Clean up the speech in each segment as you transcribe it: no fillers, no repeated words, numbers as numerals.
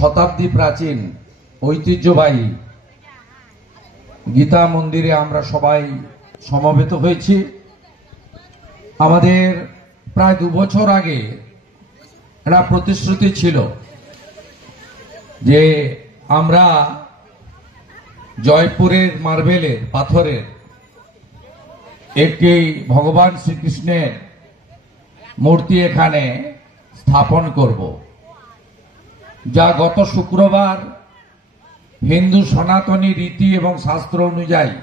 শতাব্দী প্রাচীন ঐতিহ্যবাহী গীতা মন্দিরে আমরা সবাই সমবেত হয়েছি। আমাদের প্রায় 2 বছর আগে একটা প্রতিশ্রুতি ছিল যে আমরা জয়পুরের মার্বেলের পাথরের একটি ভগবান শ্রীকৃষ্ণের মূর্তি এখানে স্থাপন করব, যা গত শুক্রবার হিন্দু সনাতনী রীতি এবং শাস্ত্র অনুযায়ী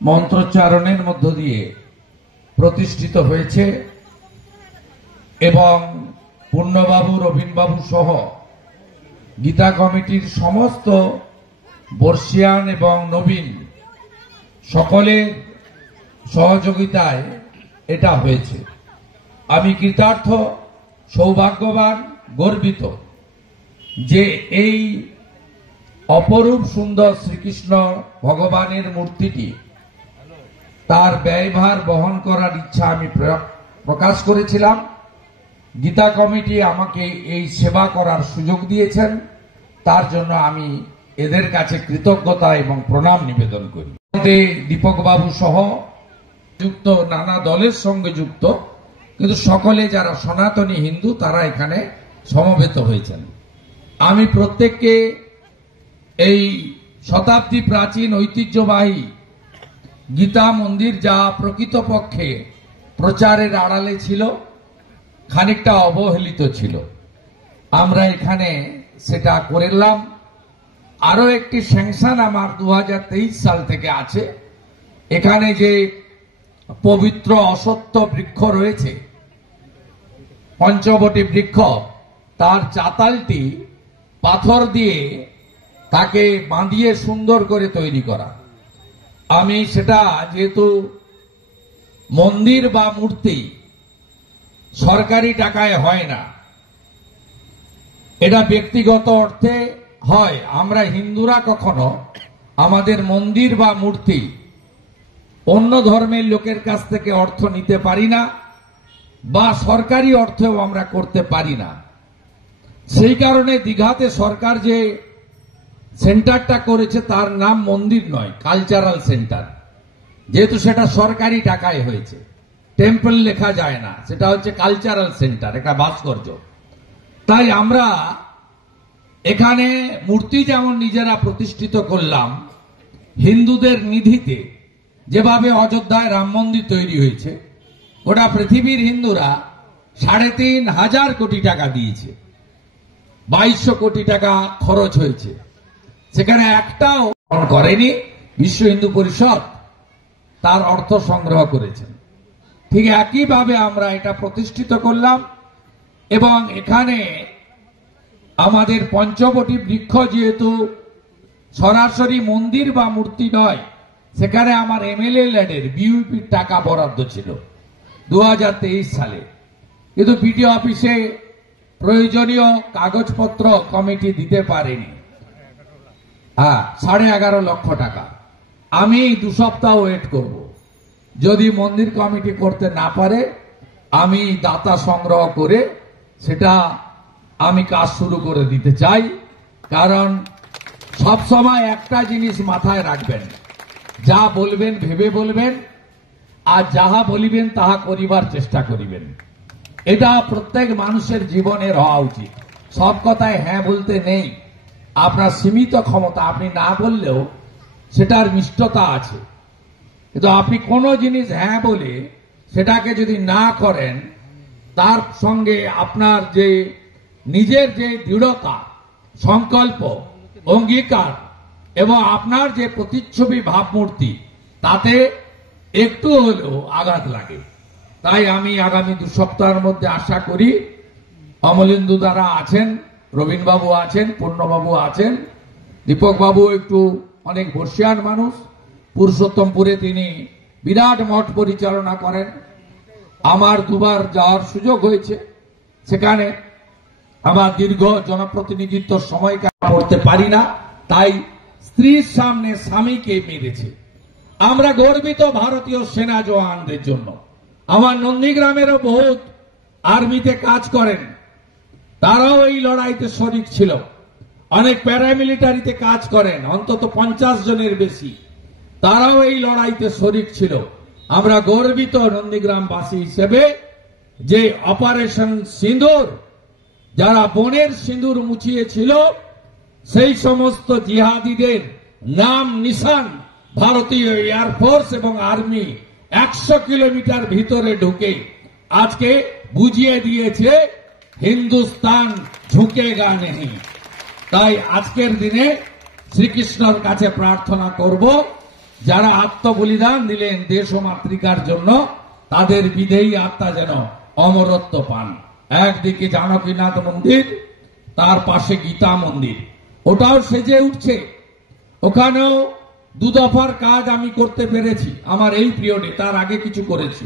মন্ত্রোচ্চারণের মধ্য দিয়ে প্রতিষ্ঠিত হয়েছে এবং পূর্ণবাবু, রবীনবাবু সহ গীতা কমিটির সমস্ত বর্ষিয়ান এবং নবীন সকলের সহযোগিতায় এটা হয়েছে। আমি কৃতার্থ, সৌভাগ্যবান, গর্বিত যে এই অপরূপ সুন্দর শ্রীকৃষ্ণ ভগবানের মূর্তিটি তার ব্যয়ভার বহন করার ইচ্ছা আমি প্রকাশ করেছিলাম। গীতা কমিটি আমাকে এই সেবা করার সুযোগ দিয়েছেন, তার জন্য আমি এদের কাছে কৃতজ্ঞতা এবং প্রণাম নিবেদন করি। দীপক বাবু সহ যুক্ত নানা দলের সঙ্গে যুক্ত, কিন্তু সকলে যারা সনাতনী হিন্দু তারা এখানে সমবেত হয়েছেন। আমি প্রত্যেককে এই শতাব্দী প্রাচীন ঐতিহ্যবাহী গীতা মন্দির, যা প্রকৃতপক্ষে প্রচারের আড়ালে ছিল, খানিকটা অবহেলিত ছিল, আমরা এখানে সেটা করলাম। আরো একটি স্যাংশন আমার 2023 সাল থেকে আছে। এখানে যে পবিত্র অশ্বত্থ বৃক্ষ রয়েছে, পঞ্চবটী বৃক্ষ, তার চাতালটি পাথর দিয়ে তাকে বাঁধিয়ে সুন্দর করে তৈরি করা। আমি সেটা, যেহেতু মন্দির বা মূর্তি সরকারি টাকায় হয় না, এটা ব্যক্তিগত অর্থে হয়। আমরা হিন্দুরা কখনো আমাদের মন্দির বা মূর্তি অন্য ধর্মের লোকের কাছ থেকে অর্থ নিতে পারি না, বা সরকারি অর্থেও আমরা করতে পারি না। সেই কারণে দীঘাতে সরকার যে সেন্টারটা করেছে তার নাম মন্দির নয়, কালচারাল সেন্টার। যেহেতু সেটা সরকারি টাকায় হয়েছে, টেম্পল লেখা যায় না, সেটা হচ্ছে কালচারাল সেন্টার, একটা ভাস্কর্য। তাই আমরা এখানে মূর্তি যেমন নিজেরা প্রতিষ্ঠিত করলাম, হিন্দুদের নিধিতে যেভাবে অযোধ্যায় রাম মন্দির তৈরি হয়েছে, গোটা পৃথিবীর হিন্দুরা 3,500 কোটি টাকা দিয়েছে, 2200 কোটি টাকা খরচ হয়েছে, সেখানে একটাও করেনি বিশ্ব হিন্দু পরিষদ, তার অর্থ সংগ্রহ করেছেন। ঠিক একইভাবে আমরা এটা প্রতিষ্ঠিত করলাম এবং এখানে আমাদের পঞ্চবটী বৃক্ষ যেহেতু সরাসরি মন্দির বা মূর্তি নয়, সেখানে আমার এমএলএ ল্যাডের বিউপির টাকা বরাদ্দ ছিল 2023 সালে, কিন্তু বিডিও অফিসে প্রয়োজনীয় কাগজপত্র কমিটি দিতে পারেনি। 11.5 লক্ষ টাকা। আমি 2 সপ্তাহ ওয়েট করব। যদি মন্দির কমিটি করতে না পারে, আমি দাতা সংগ্রহ করে সেটা আমি কাজ শুরু করে দিতে চাই। কারণ সব সময় একটা জিনিস মাথায় রাখবেন, যা বলবেন ভেবে বলবেন, আর যাহা বলিবেন তাহা করিবার চেষ্টা করিবেন। এটা প্রত্যেক মানুষের জীবনের হওয়া উচিত। সব কথায় হ্যাঁ বলতে নেই, আপনার সীমিত ক্ষমতা, আপনি না বললেও সেটার মিষ্টতা আছে, কিন্তু আপনি কোনো জিনিস হ্যাঁ বলে সেটাকে যদি না করেন, তার সঙ্গে আপনার যে নিজের যে দৃঢ়তা, সংকল্প, অঙ্গীকার এবং আপনার যে প্রতিচ্ছবি ভাবমূর্তি, তাতে একটু হলেও আঘাত লাগে। তাই আমি আগামী 2 সপ্তাহের মধ্যে আশা করি, অমলেন্দু দ্বারা আছেন, রবীনবাবু আছেন, পূর্ণবাবু আছেন, দীপক বাবু একটু অনেক বর্ষিয়ান মানুষ, পুরুষোত্তমপুরে তিনি বিরাট মঠ পরিচালনা করেন। আমার 2 বার যাওয়ার সুযোগ হয়েছে, সেখানে আমার দীর্ঘ জনপ্রতিনিধিত্ব সময়কে করতে পারি না, তাই স্ত্রীর সামনে স্বামীকে মেরেছে। আমরা গর্বিত ভারতীয় সেনা জওয়ানদের জন্য। আমার নন্দীগ্রামেরও বহুত আর্মিতে কাজ করেন, তারাও এই লড়াইতে শরিক ছিল। অনেক প্যারামিলিটারিতে কাজ করেন, অন্তত 50 জনের বেশি, তারাও এই লড়াইতে শরিক ছিল। আমরা গর্বিত নন্দীগ্রামবাসী হিসেবে যে অপারেশন সিঁদুর, যারা বনের সিঁদুর মুছিয়েছিল, সেই সমস্ত জিহাদিদের নাম নিশান ভারতীয় এয়ারফোর্স এবং আর্মি 100 কিলোমিটার ভিতরে ঢুকে আজকে বুঝিয়ে দিয়েছে হিন্দুস্তান ঝুঁকেগা নেই। তাই আজকের দিনে শ্রীকৃষ্ণর কাছে প্রার্থনা করব, যারা আত্মবলিদান দিলেন দেশ ও মাতৃকার জন্য, তাদের বিদেহী আত্মা যেন অমরত্ব পান। একদিকে জানকীনাথ মন্দির, তার পাশে গীতা মন্দির, ওটাও সেজে উঠছে। ওখানেও 2 দফার কাজ আমি করতে পেরেছি আমার এই পিরিয়ডে, তার আগে কিছু করেছি।